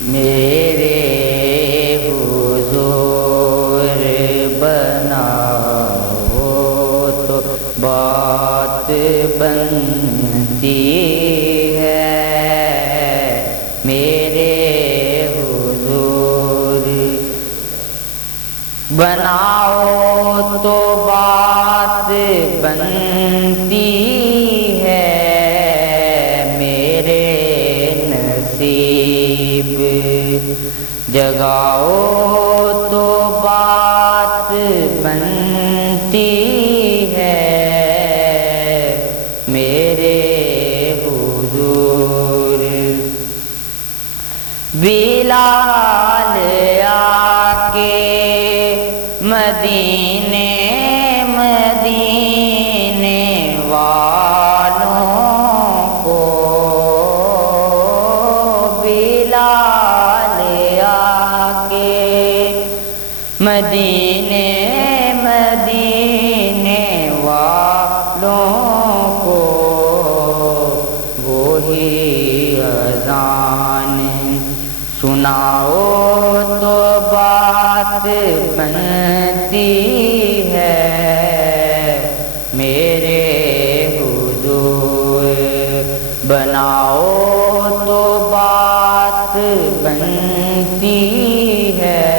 میرے حضور بناؤ تو بات بنتی ہے، میرے حضور بناؤ تو بات بنتی ہے، میرے نصیب جگاؤ تو بات بنتی ہے، میرے حضور بلال آکے مدینے مدینے والوں کو، بلال آکے مدینے مدینے والوں کو وہی اذان سناؤ تو بات بنتی ہے، میرے حضور بناؤ تو بات بنتی ہے،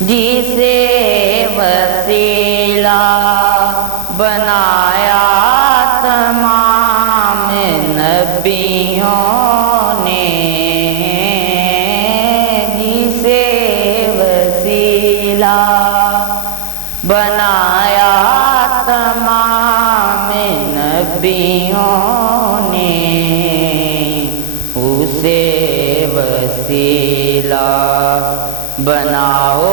جسے وسیلہ بنایا تمام نبیوں نے، جسے وسیلہ بنایا تمام نبیوں نے، اسے وسیلہ بناؤ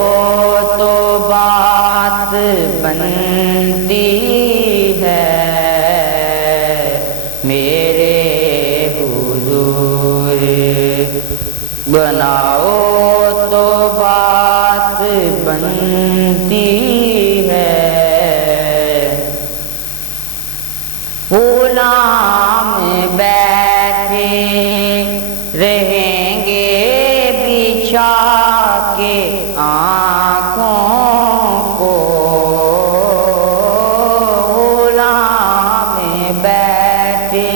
تو بات بنتی ہے، میرے حضور بناؤ تو بات بنتی ہے، غلام بیٹھے رہیں گے بچھا کے آنکھوں کو، غلام بیٹھے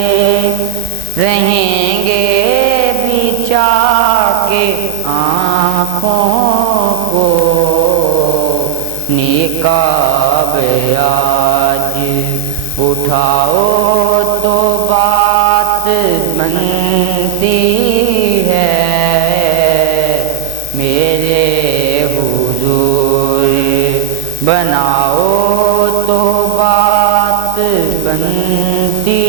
رہیں گے بچھا کے آنکھوں کو، نقاب آج اٹھاؤ تو بات بنتی ہے، میرے حضور بناؤ تو بات بنتی